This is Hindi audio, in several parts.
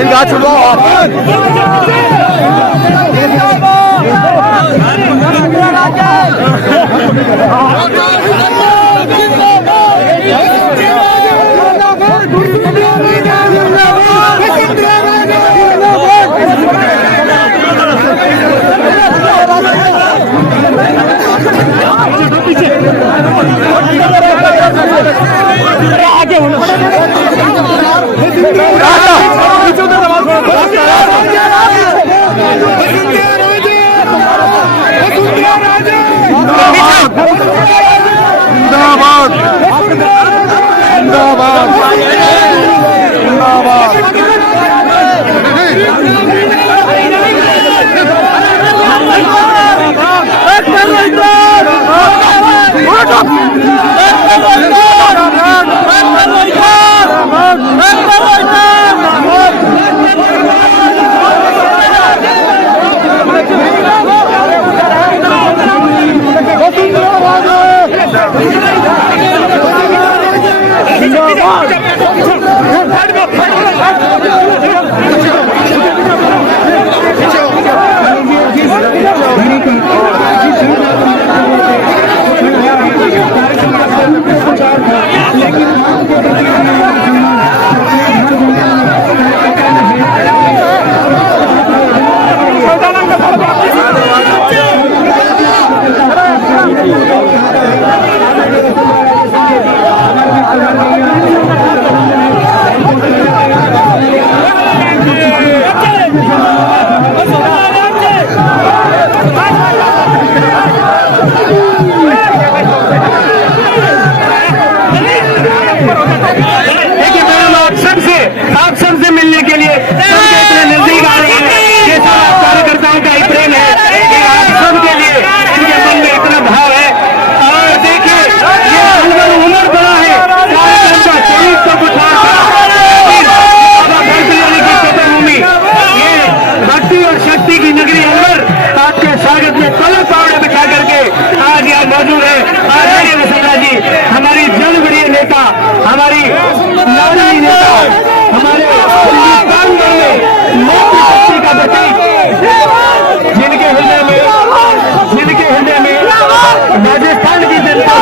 इनका छुड़वाओ आप। आगे जिंदाबाद जिंदाबाद हमारी नारी नेता, हमारे हिंदुस्तान में शक्ति का प्रतीक, जिनके हृदय में राजस्थान की जनता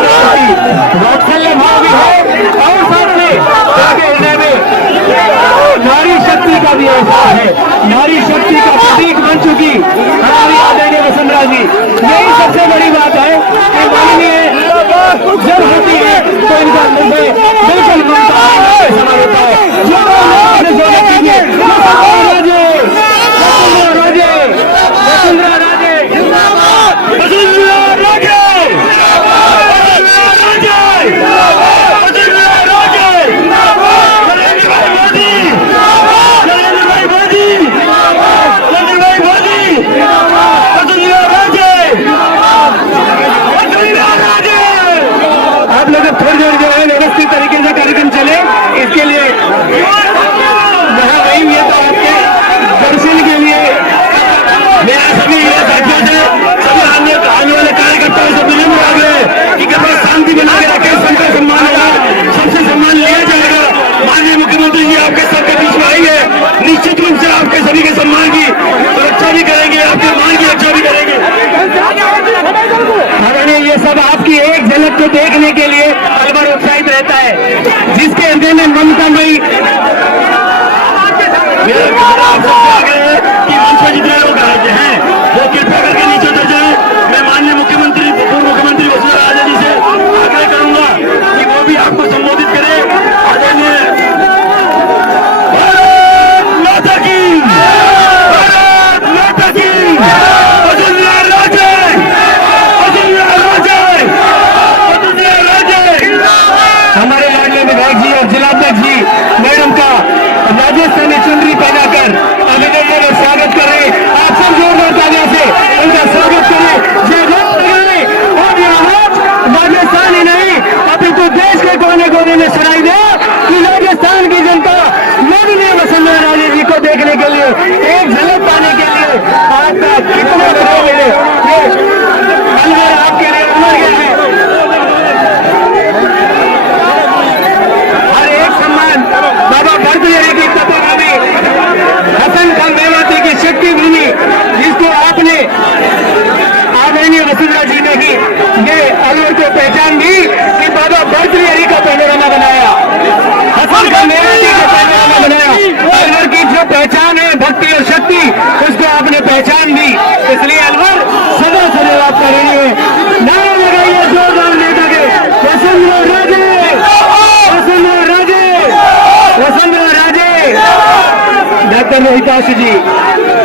वात्सल्य भाव भी है और साथ में उनके हृदय में नारी शक्ति का भी एहसास है। नारी शक्ति का प्रतीक बन चुकी हमारी आदरणीय वसुंधरा जी, यही सबसे बड़ी बात है कि माननीय जब होती है तो इनका निर्णय बिल्कुल बनता है, समान होता है। जो आप लोग थोड़ी देर जो है व्यवस्थित तरीके से कार्यक्रम चले, इसके लिए यहाँ वही ये तो आपके दर्शन के लिए मेरा सभी ये साथियों से सभी आने वाले कार्यकर्ताओं से विनम्र आग्रह कि कृपया शांति बना के रखें। सबका सम्मान होगा, सबसे सम्मान लिया जाएगा। माननीय मुख्यमंत्री जी आपके सबके बीच में आएंगे, निश्चित रूप से आपके सभी के सम्मान की रक्षा भी करेंगे, आपके मान की रक्षा भी करेंगे। ये सब आपकी एक झलक को देखने के लिए अलवर उत्साहित रहता है, जिसके हृदय में ममता मई कि मंच पर जितने लोग हैं वो कृपया करके नीचे उतर जाए। मैं माननीय मुख्यमंत्री पूर्व मुख्यमंत्री वसुंधरा राजे जी से आग्रह करूंगा कि वो भी आपको संबोधित करें। आदरणीय हमारे लाडले विधायक जी और जिलाध्यक्ष जी ये अलवर को पहचान दी कि बाबा भर्तृहरि का पैनोरामा बनाया, हसन का मेवाती का पैनोरामा बनाया। अलवर की जो पहचान है भक्ति और शक्ति, उसको आपने पहचान दी, इसलिए अलवर सदा सदैव आपका ऋणी है। नारा लगाइए जोरदार नेता के, वसुंधरा राजे, वसुंधरा राजे, वसुंधरा राजे। डॉक्टर रोहिताश जी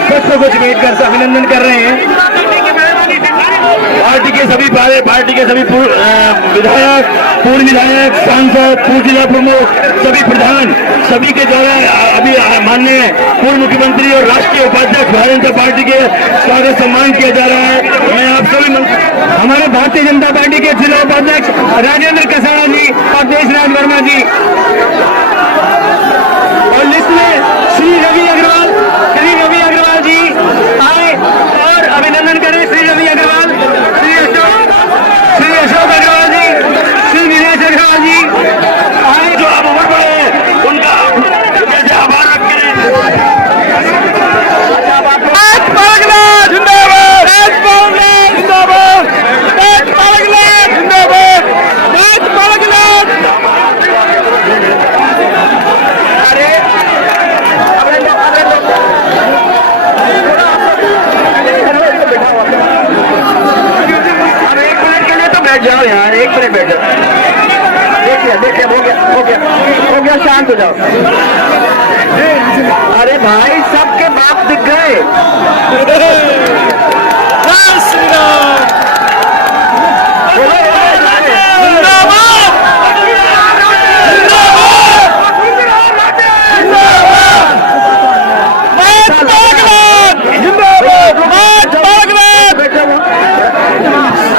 कुछ तो कुछ वेट कर अभिनंदन कर रहे हैं। पार्टी के सभी विधायक, पूर्व विधायक, सांसद, पूर्व जिला प्रमुख, सभी प्रधान, सभी के द्वारा अभी माननीय पूर्व मुख्यमंत्री और राष्ट्रीय उपाध्यक्ष भारतीय जनता पार्टी के स्वागत सम्मान किया जा रहा है। मैं आप सभी हमारे भारतीय जनता पार्टी के जिला उपाध्यक्ष राजेंद्र कसाड़ा जी और देशराज वर्मा जी, और लिस्ट में श्री रवि अग्रवाल जी आए और अभिनंदन करें। श्री रवि अग्रवाल, श्री अशोक अग्रवाल जी, श्री दिनेश अग्रवाल जी आए, जो अब उम्र बड़े हैं उनका जैसे आभार व्यक्त करें। जाओ यार, एक मिनट बैठो, देखिए हो गया, शांत हो जाओ। अरे भाई सबके बाप दिख गए।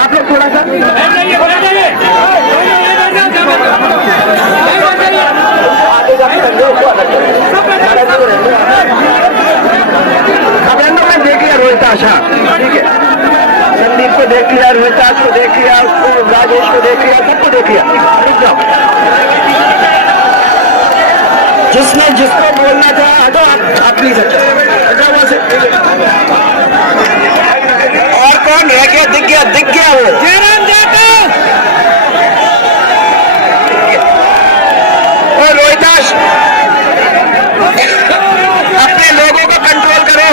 आप लोग थोड़ा सा मैं देख लिया रोहिताश, ठीक है, संदीप को देख लिया, रोहिताश को देख लिया, उसको राजेश को देख लिया, सबको देख लिया। रुक जाओ, जिसने जिसको बोलना था हटो, आप प्लीज हटो वहां से। और कौन रह गया? दिख गया वो और रोहिताश, अपने लोगों को कंट्रोल करो।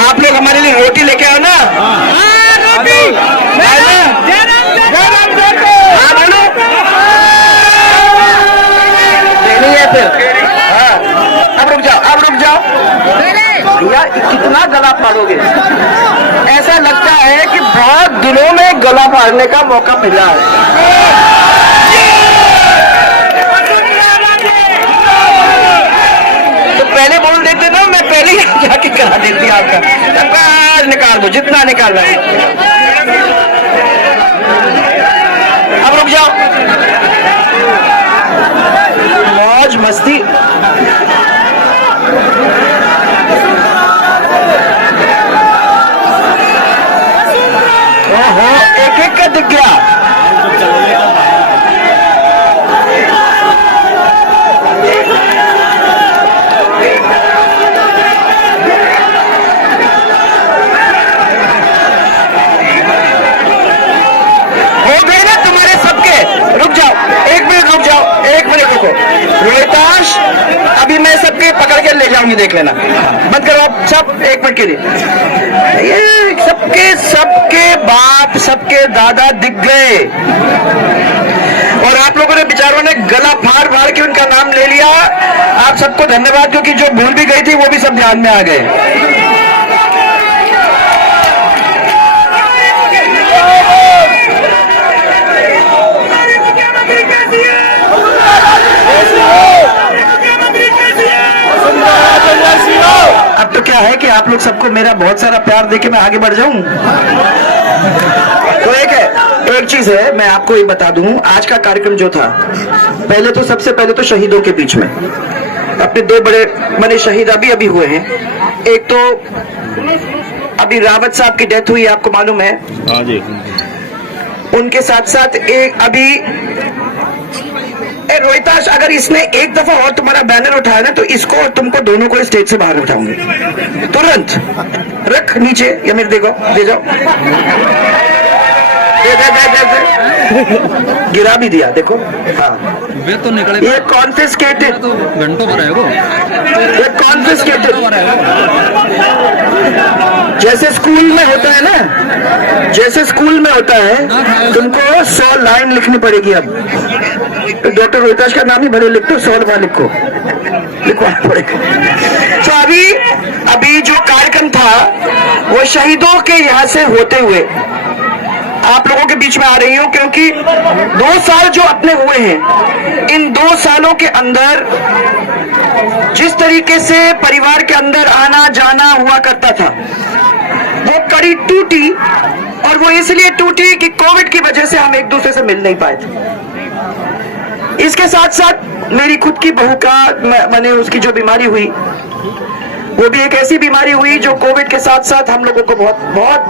आप लोग हमारे लिए रोटी लेके आओ ना। रोटी अब रुक जाओ भैया, कितना गला फाड़ोगे? ऐसा लगता है कि बहुत दिनों में गला फाड़ने का मौका मिला है। तो पहले बोल देते ना, मैं पहले ही जाके करा देती आपका। निकाल दो जितना निकालना है। अब रुक जाओ, मौज मस्ती। एक एक का दिख गया। हो गए ना तुम्हारे सबके? रुक जाओ, एक मिनट रुको। रोहिताश, अभी मैं सबके पकड़ के ले जाऊंगी, देख लेना। बंद करो आप सब, एक मिनट के लिए। ये सबके बाप, सबके दादा दिख गए और आप लोगों ने बेचारों ने गला फाड़ के उनका नाम ले लिया। आप सबको धन्यवाद, क्योंकि जो भूल भी गई थी वो भी सब ध्यान में आ गए। अब तो क्या है कि आप लोग सबको मेरा बहुत सारा प्यार देके मैं आगे बढ़ जाऊं। तो एक चीज है, मैं आपको ये बता दूं, आज का कार्यक्रम जो था, सबसे पहले तो शहीदों के बीच में अपने दो बड़े शहीद अभी हुए हैं। एक तो अभी रावत साहब की डेथ हुई, आपको मालूम है। हाँ जी। उनके साथ साथ एक अभी रोहिताश, अगर इसने एक दफा और तुम्हारा बैनर उठाया ना तो इसको और तुमको दोनों को स्टेज से बाहर उठाऊंगे तुरंत। रख नीचे, या मेरे देखो, दे जाओ, दे। गिरा भी दिया, देखो। हाँ, वे तो निकले, ये कॉन्फिस्केटेड, तो घंटों पर है वो, ये कॉन्फिस्केटेड। जैसे स्कूल में होता है ना, जैसे स्कूल में होता है, तुमको 100 लाइन लिखनी पड़ेगी। अब तो डॉक्टर रोहिताश का नाम ही भले लिख दो, 100 दफा लिखवाना पड़ेगा। तो अभी जो कार्यक्रम था वो शहीदों के यहाँ से होते हुए आप लोगों के बीच में आ रही हूं, क्योंकि 2 साल जो अपने हुए हैं, इन 2 सालों के अंदर जिस तरीके से परिवार के अंदर आना जाना हुआ करता था, वो कड़ी टूटी। और वो इसलिए टूटी कि कोविड की वजह से हम एक दूसरे से मिल नहीं पाए थे। इसके साथ साथ मेरी खुद की बहू का, मैंने उसकी जो बीमारी हुई, वो भी एक ऐसी बीमारी हुई जो कोविड के साथ साथ हम लोगों को बहुत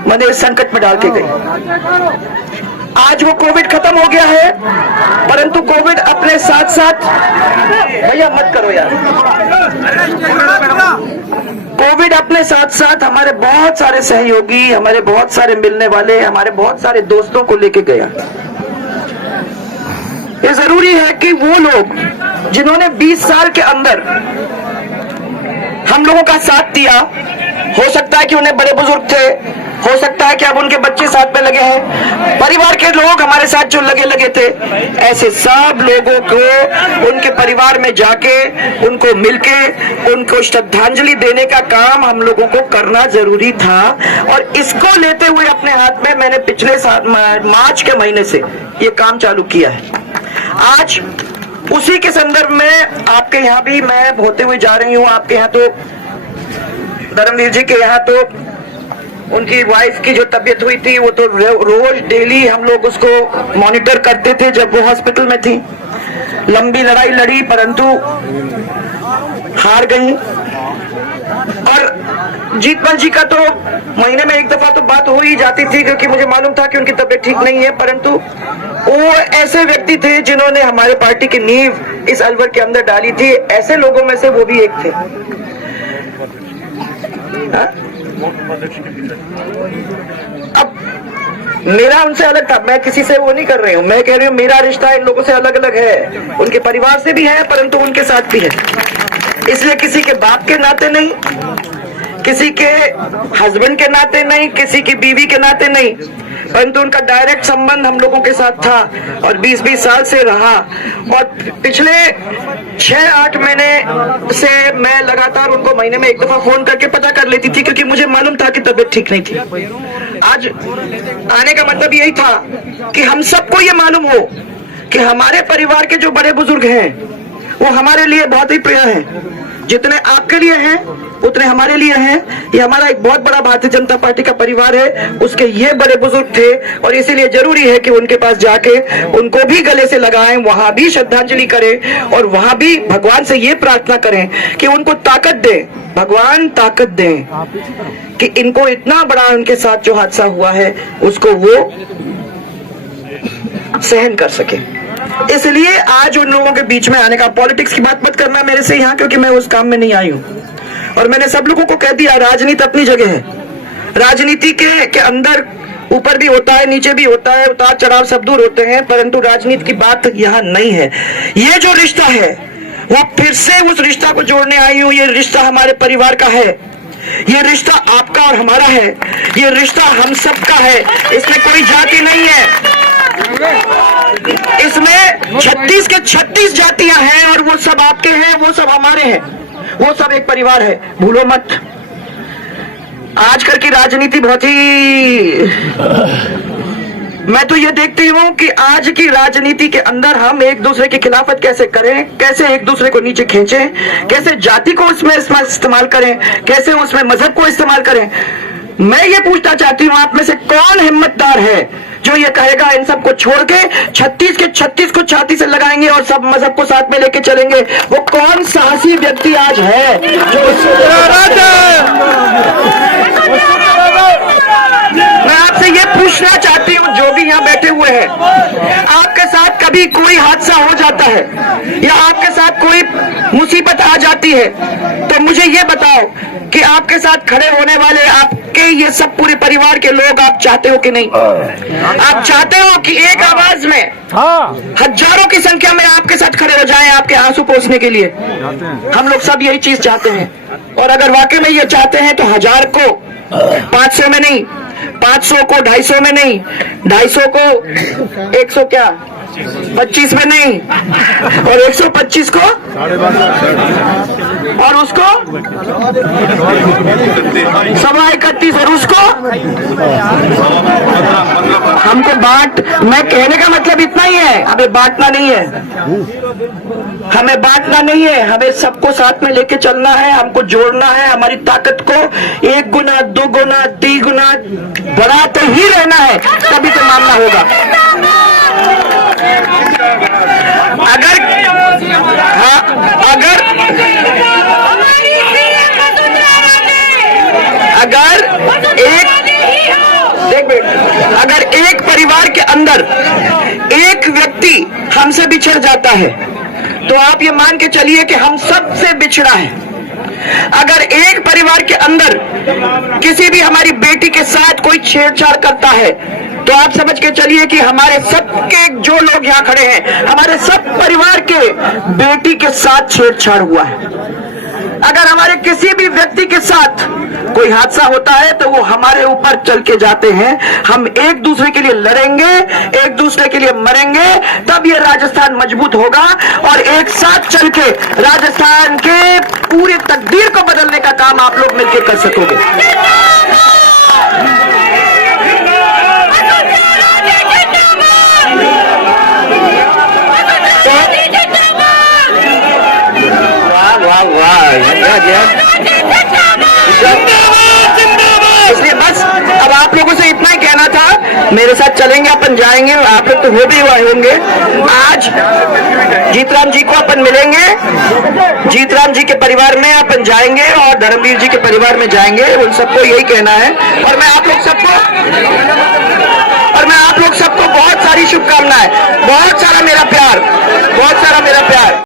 मैंने संकट में डाल के गई। आज वो कोविड खत्म हो गया है, परंतु कोविड अपने साथ साथ, भैया मत करो यार, कोविड अपने साथ साथ हमारे बहुत सारे सहयोगी, हमारे बहुत सारे मिलने वाले, हमारे बहुत सारे दोस्तों को लेके गया। ये जरूरी है कि वो लोग जिन्होंने 20 साल के अंदर हम लोगों का साथ दिया, हो सकता है कि उन्हें बड़े बुजुर्ग थे, हो सकता है कि अब उनके बच्चे साथ में लगे हैं, परिवार के लोग हमारे साथ जो लगे थे, ऐसे सब लोगों को उनके परिवार में जाके उनको मिलके उनको श्रद्धांजलि देने का काम हम लोगों को करना जरूरी था। और इसको लेते हुए अपने हाथ में मैंने पिछले साल मार्च के महीने से ये काम चालू किया है। आज उसी के संदर्भ में आपके यहाँ भी मैं होते हुए जा रही हूँ। आपके यहाँ तो धर्मवीर जी के यहाँ तो उनकी वाइफ की जो तबीयत हुई थी, वो तो रोज डेली हम लोग उसको मॉनिटर करते थे जब वो हॉस्पिटल में थी। लंबी लड़ाई लड़ी परंतु हार गई। और जीतपाल जी का तो महीने में एक दफा तो बात हो ही जाती थी, क्योंकि मुझे मालूम था कि उनकी तबीयत ठीक नहीं है, परंतु वो ऐसे व्यक्ति थे जिन्होंने हमारे पार्टी की नींव इस अलवर के अंदर डाली थी। ऐसे लोगों में से वो भी एक थे। अब मेरा उनसे अलग था, मैं किसी से वो नहीं कर रही हूँ, मैं कह रही हूँ मेरा रिश्ता इन लोगों से अलग अलग है, उनके परिवार से भी है परंतु उनके साथ भी है। इसलिए किसी के बाप के नाते नहीं, किसी के हस्बैंड के नाते नहीं, किसी की बीवी के नाते नहीं, परंतु उनका डायरेक्ट संबंध हम लोगों के साथ था और 20-20 साल से रहा। और पिछले 6-8 महीने से मैं लगातार उनको महीने में एक दफा फोन करके पता कर लेती थी, क्योंकि मुझे मालूम था कि तबीयत ठीक नहीं थी। आज आने का मतलब यही था कि हम सबको ये मालूम हो कि हमारे परिवार के जो बड़े बुजुर्ग हैं वो हमारे लिए बहुत ही प्रिय हैं। जितने आपके लिए हैं उतने हमारे लिए हैं। ये हमारा एक बहुत बड़ा भारतीय जनता पार्टी का परिवार है, उसके ये बड़े बुजुर्ग थे और इसीलिए जरूरी है कि उनके पास जाके उनको भी गले से लगाएं, वहां भी श्रद्धांजलि करें और वहां भी भगवान से ये प्रार्थना करें कि उनको ताकत दे, भगवान ताकत दे कि इनको इतना बड़ा उनके साथ जो हादसा हुआ है उसको वो सहन कर सके। इसलिए आज उन लोगों के बीच में आने का, पॉलिटिक्स की बात मत करना मेरे से यहाँ, क्योंकि मैं उस काम में नहीं आई हूँ। और मैंने सब लोगों को कह दिया, राजनीति अपनी जगह है, राजनीति के अंदर ऊपर भी होता है, नीचे भी होता है, उतार चढ़ाव सब दूर होते हैं, परंतु राजनीति की बात यहाँ नहीं है। ये जो रिश्ता है वो फिर से उस रिश्ता को जोड़ने आई हूँ। ये रिश्ता हमारे परिवार का है, ये रिश्ता आपका और हमारा है, ये रिश्ता हम सबका है। इसमें कोई जाति नहीं है, इसमें 36 के 36 जातियां हैं और वो सब आपके हैं, वो सब हमारे हैं, वो सब एक परिवार है, भूलो मत। आजकल की राजनीति बहुत ही, मैं तो ये देखती हूँ कि आज की राजनीति के अंदर हम एक दूसरे की खिलाफत कैसे करें, कैसे एक दूसरे को नीचे खींचें, कैसे जाति को उसमें इस्तेमाल करें, कैसे उसमें मजहब को इस्तेमाल करें। मैं ये पूछना चाहती हूँ, आप में से कौन हिम्मतदार है जो ये कहेगा इन सब को छोड़ के 36 के 36 को छाती से लगाएंगे और सब मजहब को साथ में लेके चलेंगे? वो कौन साहसी व्यक्ति आज है जो मैं आपसे ये पूछना चाहती हूँ, जो भी यहाँ बैठे हुए हैं, आपके साथ कभी कोई हादसा हो जाता है या आपके साथ कोई मुसीबत आ जाती है, तो मुझे ये बताओ कि आपके साथ खड़े होने वाले आपके ये सब पूरे परिवार के लोग आप चाहते हो कि नहीं? आप चाहते हो कि एक आवाज में हजारों की संख्या में आपके साथ खड़े हो जाएं आपके आंसू पोंछने के लिए? हम लोग सब यही चीज चाहते हैं। और अगर वाकई में ये चाहते हैं तो 1000 को 500 में नहीं, 500 को 250 में नहीं, 250 को 100 क्या 25 में नहीं, और 125 को और उसको 31.25 और उसको हमको बांट। मैं कहने का मतलब इतना ही है, हमें बांटना नहीं है, हमें बांटना नहीं है, हमें सबको साथ में लेके चलना है, हमको जोड़ना है, हमारी ताकत को 1 गुना 2 गुना 3 गुना बढ़ाते ही रहना है, तभी तो मामला होगा। अगर एक परिवार के अंदर एक व्यक्ति हमसे बिछड़ जाता है तो आप ये मान के चलिए कि हम सबसे बिछड़ा है। अगर एक परिवार के अंदर किसी भी हमारी बेटी के साथ कोई छेड़छाड़ करता है तो आप समझ के चलिए कि हमारे सबके जो लोग यहाँ खड़े हैं, हमारे सब परिवार के बेटी के साथ छेड़छाड़ हुआ है। अगर हमारे किसी भी व्यक्ति के साथ कोई हादसा होता है तो वो हमारे ऊपर चल के जाते हैं। हम एक दूसरे के लिए लड़ेंगे, एक दूसरे के लिए मरेंगे, तब ये राजस्थान मजबूत होगा और एक साथ चल के राजस्थान के पूरी तकदीर को बदलने का काम आप लोग मिलकर कर सकोगे। इसलिए बस अब आप लोगों से इतना ही कहना था, मेरे साथ चलेंगे, अपन जाएंगे, आप लोग तो हो भी हुए होंगे। आज जीतराम जी को अपन मिलेंगे, जीतराम जी के परिवार में अपन जाएंगे और धर्मवीर जी के परिवार में जाएंगे, उन सबको यही कहना है। और मैं आप लोग सबको बहुत सारी शुभकामनाएं, बहुत सारा